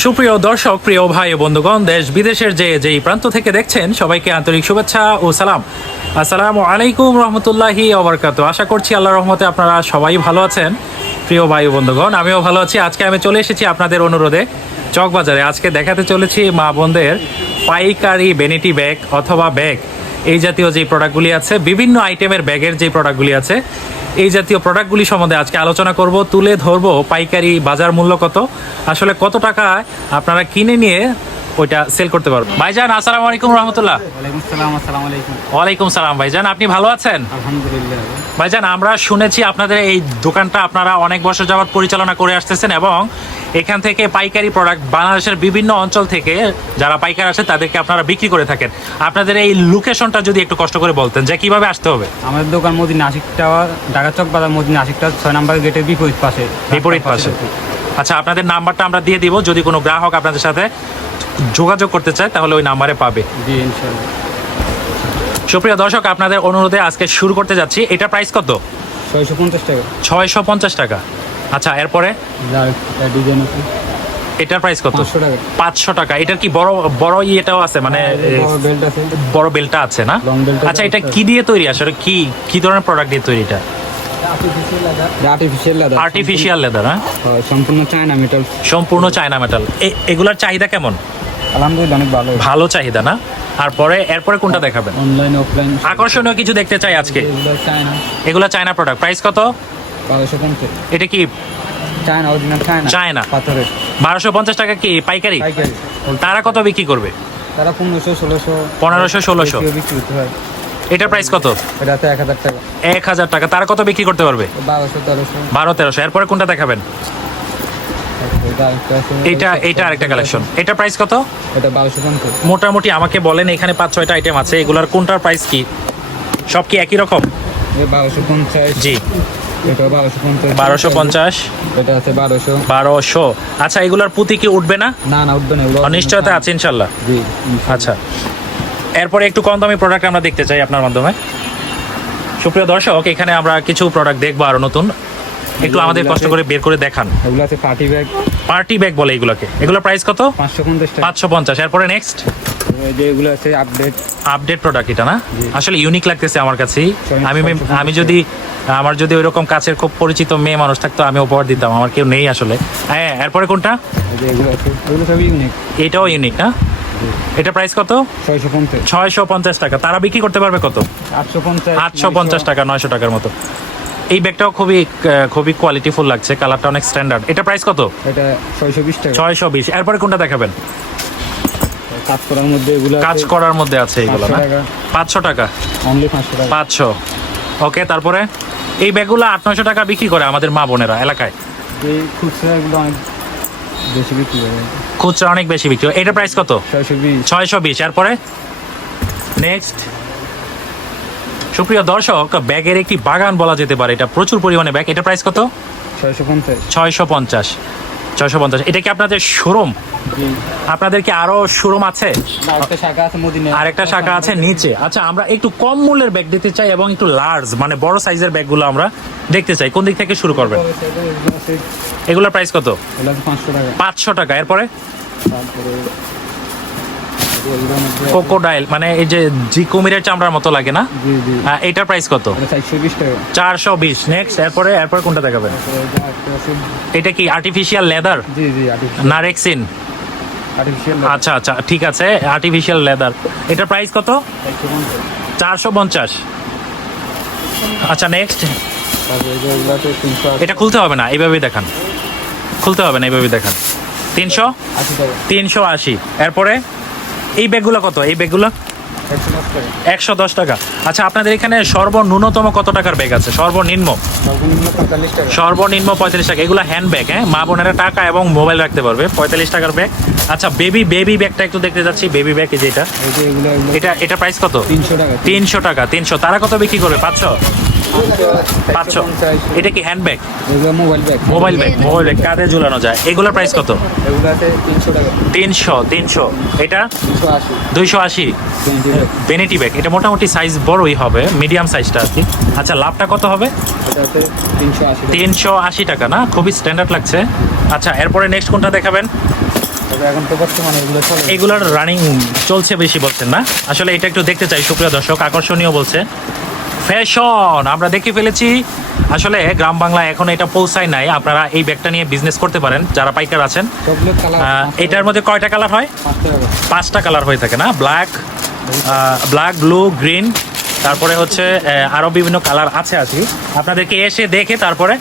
সুপ্রিয় দর্শক, প্রিয় ভাই ও বন্ধুগণ, দেশ বিদেশের যেই প্রান্ত থেকে দেখছেন সবাইকে আন্তরিক শুভেচ্ছা ও সালাম। আসসালামু আলাইকুম রহমতুল্লাহি ওয়া বারাকাতুহু। আশা করছি আল্লাহর রহমতে আপনারা সবাই ভালো আছেন। প্রিয় ভাই ও বন্ধুগণ, আমিও ভালো আছি। আজকে আমি চলে এসেছি আপনাদের অনুরোধে চকবাজারে। আজকে দেখাতে চলেছি মা বোনদের পাইকারি ভ্যানিটি ব্যাগ অথবা ব্যাগ, এই জাতীয় যে প্রোডাক্টগুলি আছে, বিভিন্ন আইটেমের ব্যাগের যে প্রোডাক্টগুলি আছে, এই জাতীয় প্রোডাক্টগুলি সম্বন্ধে আজকে আলোচনা করব, তুলে ধরবো পাইকারি বাজার মূল্য কত, আসলে কত টাকা আপনারা কিনে নিয়ে ওইটা সেল করতে পারবেন। ভাইজান আসসালামু আলাইকুম রহমতুল্লাহ। ওয়ালাইকুম সালাম। ভাইজান আপনি ভালো আছেন? আলহামদুলিল্লাহ। ভাইজান আমরা শুনেছি আপনাদের এই দোকানটা আপনারা অনেক বছর যাবত পরিচালনা করে আসতেছেন এবং এখান থেকে পাইকারি প্রোডাক্ট বাংলাদেশের বিভিন্ন অঞ্চল থেকে যারা পাইকার আসে তাদেরকে আপনারা বিক্রি করে থাকেন। আপনাদের এই লোকেশনটা যদি একটু কষ্ট করে বলতেন যে কিভাবে আসতে হবে। আমাদের দোকান মদিনা আশিক টাওয়ার, ঢাকা চক বাজার, মদিনা আশিক টাওয়ার 6 নম্বর গেটের বিপরীত পাশে। আচ্ছা, আপনাদের নাম্বারটা আমরা দিয়ে দিব, যদি কোনো গ্রাহক আপনাদের সাথে যোগাযোগ করতে চায় তাহলে ওই নাম্বারে পাবে। জি ইনশাআল্লাহ। সুপ্রিয় দর্শক, আপনাদের অনুরোধে আজকে শুরু করতে যাচ্ছি। এটা প্রাইস কত? 650 টাকা। 650 টাকা। আচ্ছা, এরপরে ডিজাইন আছে, এটার প্রাইস কত? 500 টাকা। 500 টাকা। এটার কি বড় বড় ইয়েটাও আছে, মানে বেল্ট আছে, বড় বেলটা আছে না? Long belt. আচ্ছা, এটা কি দিয়ে তৈরি, আসলে কি ধরনের প্রোডাক্ট দিয়ে তৈরি? এটা আর্টিফিশিয়াল লেদার। হ্যাঁ, সম্পূর্ণ চায়না মেটাল। সম্পূর্ণ চায়না মেটাল। এগুলার চাহিদা কেমন? আলহামদুলিল্লাহ অনেক ভালো। ভালো চাহিদা না? এরপরে কোনটা দেখাবেন? অনলাইন অফলাইন আকর্ষণীয় কিছু দেখতে চাই আজকে। এগুলো চায়না। এগুলা চায়না প্রোডাক্ট। প্রাইস কত? 1250। এটা কি চায়না, অরিজিনাল চায়না। চায়না পাথরের। 1250 টাকা কি পাইকারি? পাইকারি। তারা কত বিক্রি করবে? তারা 1500 1600 1500 1600 বিক্রি করতে হয়। এটার প্রাইস কত? এটা তো 1000 টাকা। 1000 টাকা। তারা কত বিক্রি করতে পারবে? 1200 1300। 1200 1300। এরপরে কোনটা দেখাবেন? এটা আরেকটা কালেকশন। এটা প্রাইস কত? এটা 1250। মোটামুটি আমাকে বলেন, এখানে 5-6টা আইটেম আছে, এগুলার কোনটার প্রাইস কি? সব কি একই রকম? 1250। জি, এটা 1250। 1250। এটা আছে 1200। 1200। আচ্ছা, এগুলার পুঁতি কি উঠবে না? না না, উঠবে না। নিশ্চয়তা আছে ইনশাল্লাহ। জি। আচ্ছা, এরপরে একটু কম দামি প্রোডাক্ট আমরা দেখতে চাই আপনার মাধ্যমে। সুপ্রিয় দর্শক, এখানে আমরা কিছু প্রোডাক্ট দেখবো আরো নতুন, একটু আমাদের কষ্ট করে বের করে দেখান। এগুলো আছে পার্টি ব্যাগ। পার্টি ব্যাগ বলে এগুলোকে। এগুলোর প্রাইস কত? 550 টাকা। 550। এরপরে নেক্সট এই যে এগুলো আছে আপডেট প্রোডাক্ট। এটা না আসলে ইউনিক লাগতেছে আমার কাছে। আমি আমার যদি ওইরকম কাছের খুব পরিচিত মেয়ে মানুষ থাকতো আমি উপহার দিতাম, আমার কেউ নেই আসলে। হ্যাঁ, এরপরে কোনটা? এই যে এগুলো আছে, এগুলো সব ইউনিক। এটাও ইউনিক না? এটা প্রাইস কত? 650। 650 টাকা। তারা বিক্রি করতে পারবে কত? 850। 850 টাকা, 900 টাকার মতো। এই ব্যাগটাও খুবই কোয়ালিটিফুল লাগছে, কালারটা অনেক স্ট্যান্ডার্ড। এটা প্রাইস কত? এটা 620 টাকা। 620। এরপরে কোনটা দেখাবেন? কাজ করার মধ্যে এগুলো কাজ করার মধ্যে আছে এগুলো না? 500 টাকা। অনলি 500 টাকা। 500। ওকে, তারপরে এই ব্যাগগুলো 800-900 টাকা বিক্রি করে আমাদের মা বোনেরা এলাকায়। এই খুচরা এগুলো অনেক বেশি বিক্রি হয়। খুচরা অনেক বেশি বিক্রি হয়। এটা প্রাইস কত? 620। 620। এরপরে নেক্সট। সুপ্রিয় দর্শক, ব্যাগের একটি বাগান বলা যেতে পারে, এটা প্রচুর পরিমাণে ব্যাগ। এটা প্রাইস কত? 650। 650। 650। এটা কি আপনাদের শোরুম? জি। আপনাদের কি আরো শোরুম আছে? আরেকটা শাখা আছে মদিনা। আরেকটা শাখা আছে নিচে। আচ্ছা, আমরা একটু কম মূল্যের ব্যাগ দিতে চাই এবং একটু লার্জ, মানে বড় সাইজের ব্যাগগুলো আমরা দেখতে চাই। কোন দিক থেকে শুরু করবেন? এগুলোর প্রাইস কত? এগুলো আছে 500 টাকা। 500 টাকা। এরপরে তারপরে কোকোডাইল, মানে এই যে কুমিরের চামড়ার মতো লাগে না? জি জি। এটার প্রাইস কত? এটা 420 টাকা। 420। নেক্সট। এরপরে কোনটা দেখাবেন? এটা কি আর্টিফিশিয়াল লেদার জি জি, না রেক্সিন? আর্টিফিশিয়াল। আচ্ছা আচ্ছা, ঠিক আছে, আর্টিফিশিয়াল লেদার। এটার প্রাইস কত? 450। আচ্ছা, নেক্সট। এটা খুলতে হবে না, এইভাবেই দেখান। খুলতে হবে না, এইভাবেই দেখান। 380। এরপরে এই ব্যাগগুলো কত? এই ব্যাগগুলো 110 টাকা। আচ্ছা, আপনাদের এখানে সর্বন্যূনতম কত টাকার ব্যাগ আছে? সর্বনিম্ন 45 টাকা। সর্বনিম্ন 45 টাকা। এগুলো হ্যান্ড ব্যাগ। হ্যাঁ, মা বোনেরা টাকা এবং মোবাইল রাখতে পারবে। 45 টাকার ব্যাগ। আচ্ছা, বেবি ব্যাগটা একটু দেখতে যাচ্ছি। বেবি ব্যাগ, এই যে এটা প্রাইস কত? 300 টাকা। 300 টাকা। 300। তারা কত বিক্রি করবে? 500। 500। এটা কি হ্যান্ড ব্যাগ? এগুলো মোবাইল ব্যাগ কাঁধে ঝুলানো যায়। এগুলোর প্রাইস কত? এগুলো আছে 300 টাকা। 300। এটা 280। 280। Vanity bag. এটা মোটামুটি সাইজ বড়ই হবে, মিডিয়াম সাইজটা আর কি। আচ্ছা, লাভটা কত হবে? এটা আছে 380 টাকা। 380 টাকা না? খুবই স্ট্যান্ডার্ড লাগছে। আচ্ছা, এরপরে নেক্সট কোনটা দেখাবেন? তবে এখন তো বর্তমানে এগুলো চলে। এগুলোর রানিং চলছে বেশি বলছেন না? আসলে এটা একটু দেখতে চাই সুপ্রিয় দর্শক, আকর্ষণীয় বলছে। ফ্যাশন আমরা দেখে ফেলেছি। আসলে গ্রাম বাংলা এখন এটা পৌঁছায় নাই, আপনারা এই ব্যাগটা নিয়ে বিজনেস করতে পারেন যারা পাইকার আছেন। চকলেট কালার এটার মধ্যে কয়টা কালার হয়? 5টা কালার হয়ে থাকে না? ব্ল্যাক, ব্লু, গ্রিন, তারপরে হচ্ছে আরও বিভিন্ন কালার আছে আর কি। আপনাদেরকে এসে দেখে তারপরে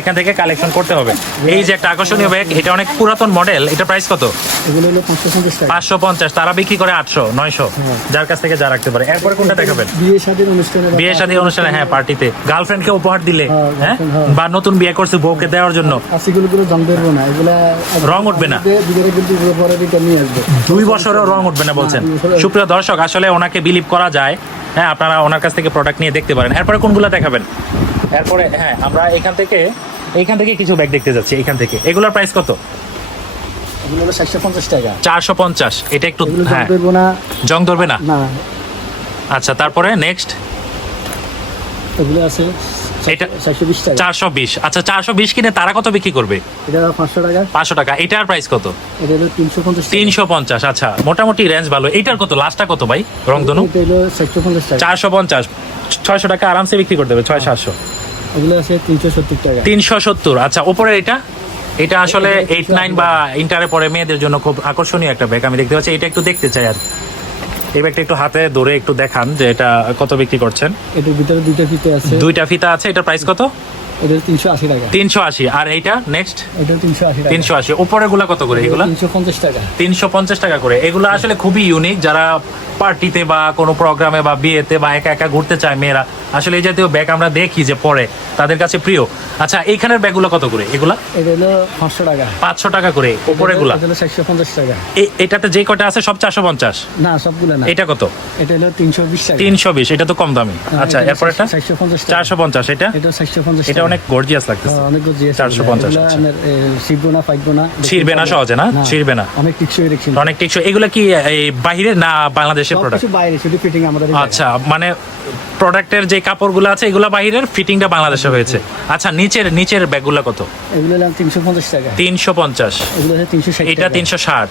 এখান থেকে কালেকশন করতে হবে। এই যে একটা আকর্ষণীয় ব্যাগ, এটা অনেক পুরাতন মডেল, এটা প্রাইস কত? এগুলো হলো 550 টাকা। 550, তারা বিক্রি করে 800, 900, যার কাছ থেকে যা রাখতে পারে। এরপরে কোনটা দেখাবেন? বিয়ে শাদীর অনুষ্ঠানে বিয়ে শাদী অনুষ্ঠানে, হ্যাঁ, পার্টিতে গার্লফ্রেন্ডকে উপহার দিলে, হ্যাঁ, বা নতুন বিয়ে করছে বউকে দেওয়ার জন্য। আসিগুলো জং ধরবো না, এগুলা রং উঠবে না? দুপুরে কিন্তু পরে দিকে নিয়ে আসবে। 2 বছরেও রং উঠবে না বলছেন? সুপ্রিয় দর্শক, আসলে ওনাকে বিলিভ করা যায়। হ্যাঁ, আপনারা ওনার কাছ থেকে প্রোডাক্ট নিয়ে দেখতে পারেন। এরপরে কোনগুলো দেখাবেন? এরপরে হ্যাঁ, আমরা এইখান থেকে কিছু ব্যাগ দেখতে যাচ্ছি। এইখান থেকে এগুলোর প্রাইস কত? এগুলো হলো 450 টাকা। 450। এটা একটু এগুলো জং হ্যাঁ, ধরবো না। জং ধরবে না? না, আচ্ছা, তারপরে নেক্সট এগুলো আছে এটা 420 টাকা। 420। আচ্ছা, 420 কিনে তারা কত বিক্রি করবে? এটা 500 টাকা। 500 টাকা। এটার প্রাইস কত? এটা হলো 350 টাকা। 350। আচ্ছা, মোটামুটি রেঞ্জ ভালো। এটার কত? লাস্টটা কত ভাই রংধনু? এটা হলো 450 টাকা। 450। 600 টাকা আরামসে বিক্রি করতে হবে। 600-700। এগুলো আছে 370 টাকা। 370। আচ্ছা, উপরে এটা আসলে 8-9 বা ইন্টারে পরে মেয়েদের জন্য খুব আকর্ষণীয় একটা ব্যাগ আমি দেখতে পাচ্ছি। এটা একটু দেখতে চাই আর এই ব্যাগটা একটু হাতে ধরে একটু দেখান যে এটা কত বিক্রি করছেন। এটার ভিতরে দুইটা ফিতে আছে। 2টা ফিতা আছে। এটার প্রাইস কত? এটা 380 টাকা। 380। আর এইটা নেক্সট? এটা 380 টাকা। 380। উপরের গুলা কত করে এগুলা? 350 টাকা। 350 টাকা করে। এগুলো আসলে খুবই ইউনিক। যারা পার্টিতে বা কোনো প্রোগ্রামে বা বিয়েতে বা একা একা ঘুরতে চায় মেয়েরা, আসলে এই জাতীয় ব্যাগ আমরা দেখি যে পরে তাদের কাছে প্রিয়। আচ্ছা, এইখানের ব্যাগগুলো কত করে এগুলা? এটা হলো 500 টাকা। 500 টাকা করে। উপরে গুলা? এটা হলো 450 টাকা। এটাতে যে কয়টা আছে সব 450? না, সবগুলো না। এটা কত? এটা হলো 320 টাকা। 320। এটা তো কম দামি। আচ্ছা, এরপরটা 450 টাকা। 450। এটা 450 এটা অনেক গর্জিয়াস লাগতেছে। অনেক গজিয়ে 450। শিখবো না, ফাইটবো না, ছিড়বে না সহজে না? ছিড়বে না, অনেক টিকসই রেখেছি। অনেক টিকসই। এগুলো কি এই বাইরের না বাংলাদেশের প্রোডাক্ট? কিছু বাইরে, শুধু ফিটিং আমাদের। আচ্ছা, মানে প্রোডাক্টের যে কাপড়গুলো আছে এগুলো বাইরের, ফিটিংটা বাংলাদেশে হয়েছে। আচ্ছা, নিচের ব্যাগগুলো কত? এগুলো হলো 350 টাকা। 350। এগুলো হলো 360 এটা টাকা। 360।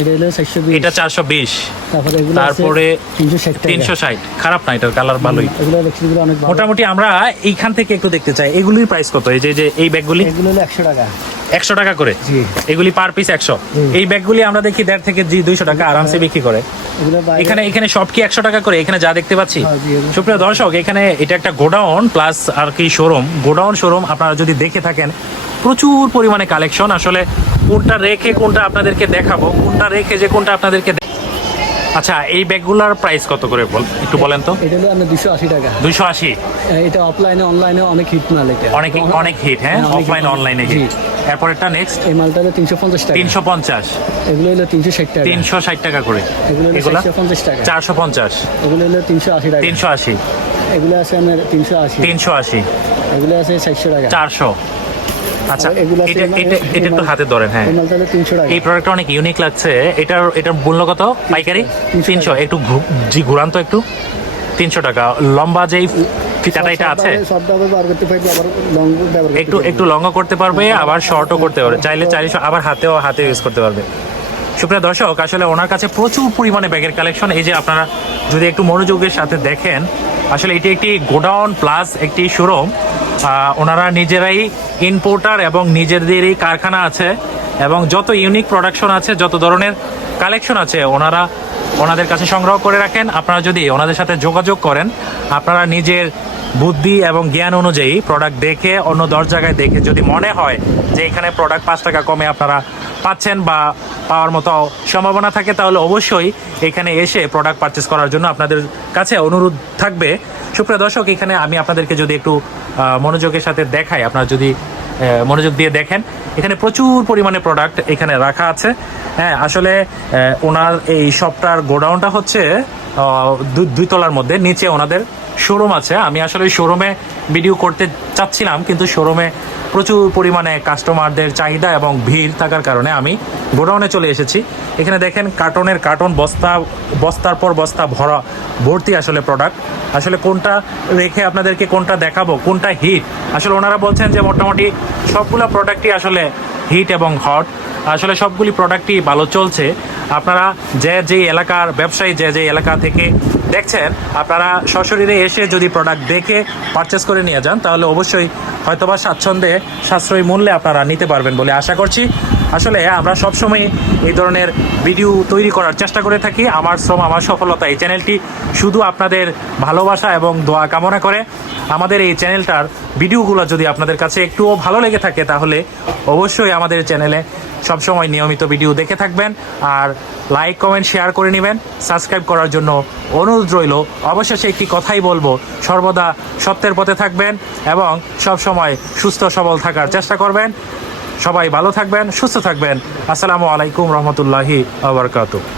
এটা হলো 420। এটা 420। তারপরে এগুলো তারপরে 360 টাকা। 360। খারাপ না, এটার কালার ভালোই। এগুলো ইলেকট্রিকগুলো অনেক ভালো। মোটামুটি আমরা এইখান থেকে একটু দেখতে চাই এগুলির প্রাইস কত? এই যে এই ব্যাগগুলি এগুলো হলো 100 টাকা। 100 টাকা করে। জি। এগুলি পার পিস 100। এই ব্যাগগুলি আমরা দেখি 1.5 থেকে 200 টাকা আরামসে বিক্রি করে। এগুলো বাইরে। এখানে সব কি 100 টাকা করে এখানে যা দেখতে পাচ্ছি? হ্যাঁ, জি, এগুলো। সুপ্রিয় দর্শক, এখানে এটা একটা গোডাউন প্লাস আর কি গোডাউন শোরুম। আপনারা যদি দেখে থাকেন প্রচুর পরিমাণে কালেকশন। আসলে কোনটা রেখে কোনটা আপনাদেরকে দেখাবো, কোনটা রেখে যে কোনটা আপনাদেরকে আচ্ছা, এই ব্যাগগুলোর প্রাইস কত করে একটু বলেন তো? এটা হলো আপনার 280 টাকা। 280। এটা অফলাইনে অনলাইনে অনেক হিট মাল। এটা অনেক হিট। হ্যাঁ, অনেক অফলাইন hit। অনলাইনে জি। হিট। এরপরটা নেক্সট? এই মালটা হলো 350 টাকা। 350। এগুলো হলো 360 টাকা। 360 টাকা করে। এগুলো হলো এগুলা 450 টাকা। 450। এগুলো হলো 380 টাকা। 380। এগুলো আছে আমার 380। 380। এগুলো আছে 400 টাকা। 400। আচ্ছা, এগুলো আছে এটা একটু হাতে ধরেন। হ্যাঁ, এই মালটা হলো 300 টাকা। এই প্রোডাক্টটা অনেক ইউনিক লাগছে। এটার মূল্য কত পাইকারি? 300। একটু ঘুরান তো একটু। 300 টাকা। লম্বা যেই ফিতাটা এটা আছে, সব ব্যবহার করতে পারবে, আবার লং ব্যবহার করতে একটু লংও করতে পারবে, আবার শর্টও করতে পারবে। চাইলে আবার হাতে ইউজ করতে পারবে। সুপ্রিয় দর্শক, আসলে ওনার কাছে প্রচুর পরিমাণে ব্যাগের কালেকশন। এই যে আপনারা যদি একটু মনোযোগের সাথে দেখেন, আসলে এটি একটি গোডাউন প্লাস একটি শোরুম। ওনারা নিজেরাই ইম্পোর্টার এবং নিজেদেরই কারখানা আছে, এবং যত ইউনিক প্রোডাকশন আছে, যত ধরনের কালেকশন আছে ওনাদের কাছে সংগ্রহ করে রাখেন। আপনারা যদি ওনাদের সাথে যোগাযোগ করেন, আপনারা নিজের বুদ্ধি এবং জ্ঞান অনুযায়ী প্রোডাক্ট দেখে, অন্য 10 জায়গায় দেখে যদি মনে হয় যে এখানে প্রোডাক্ট 5 টাকা কমে আপনারা পাচ্ছেন বা পাওয়ার মতো সম্ভাবনা থাকে, তাহলে অবশ্যই এখানে এসে প্রোডাক্ট পারচেস করার জন্য আপনাদের কাছে অনুরোধ থাকবে। সুপ্রিয় দর্শক, এখানে আমি আপনাদেরকে যদি একটু মনোযোগের সাথে দেখাই, আপনারা যদি মনোযোগ দিয়ে দেখেন, এখানে প্রচুর পরিমাণে প্রোডাক্ট এখানে রাখা আছে। হ্যাঁ, আসলে ওনার এই শপটার গোডাউনটা হচ্ছে 2 তলার মধ্যে। নিচে ওনাদের শোরুম আছে। আমি আসলে শোরুমে ভিডিও করতে চাচ্ছিলাম, কিন্তু শোরুমে প্রচুর পরিমাণে কাস্টমারদের চাহিদা এবং ভিড় থাকার কারণে আমি গোডাউনে চলে এসেছি। এখানে দেখেন কার্টনের কার্টন, বস্তার পর বস্তা ভর্তি আসলে প্রোডাক্ট। আসলে কোনটা রেখে আপনাদেরকে কোনটা দেখাবো, কোনটা হিট। আসলে ওনারা বলছেন যে মোটামুটি সবগুলো প্রোডাক্টই আসলে হিট এবং হট, আসলে সবগুলি প্রোডাক্টই ভালো চলছে। আপনারা যে এলাকার ব্যবসায়ী যে এলাকা থেকে দেখছেন, আপনারা সশরীরে এসে যদি প্রোডাক্ট দেখে পারচেস করে নিয়ে যান তাহলে অবশ্যই হয়তোবা স্বাচ্ছন্দ্যে সাশ্রয়ী মূল্যে আপনারা নিতে পারবেন বলে আশা করছি। আসলে আমরা সবসময় এই ধরনের ভিডিও তৈরি করার চেষ্টা করে থাকি। আমার শ্রম আমার সফলতা, এই চ্যানেলটি শুধু আপনাদের ভালোবাসা এবং দোয়া কামনা করে। আমাদের এই চ্যানেলটার ভিডিওগুলো যদি আপনাদের কাছে একটুও ভালো লেগে থাকে তাহলে অবশ্যই আমাদের চ্যানেলে সবসময় নিয়মিত ভিডিও দেখে থাকবেন, আর লাইক কমেন্ট শেয়ার করে নেবেন। সাবস্ক্রাইব করার জন্য অনুরোধ রইল। অবশেষে একটি কথাই বলবো, সর্বদা সত্যের পথে থাকবেন এবং সবসময় সুস্থ সবল থাকার চেষ্টা করবেন। সবাই ভালো থাকবেন, সুস্থ থাকবেন। আসসালামু আলাইকুম রহমতুল্লাহি ওয়া বারাকাতুহু।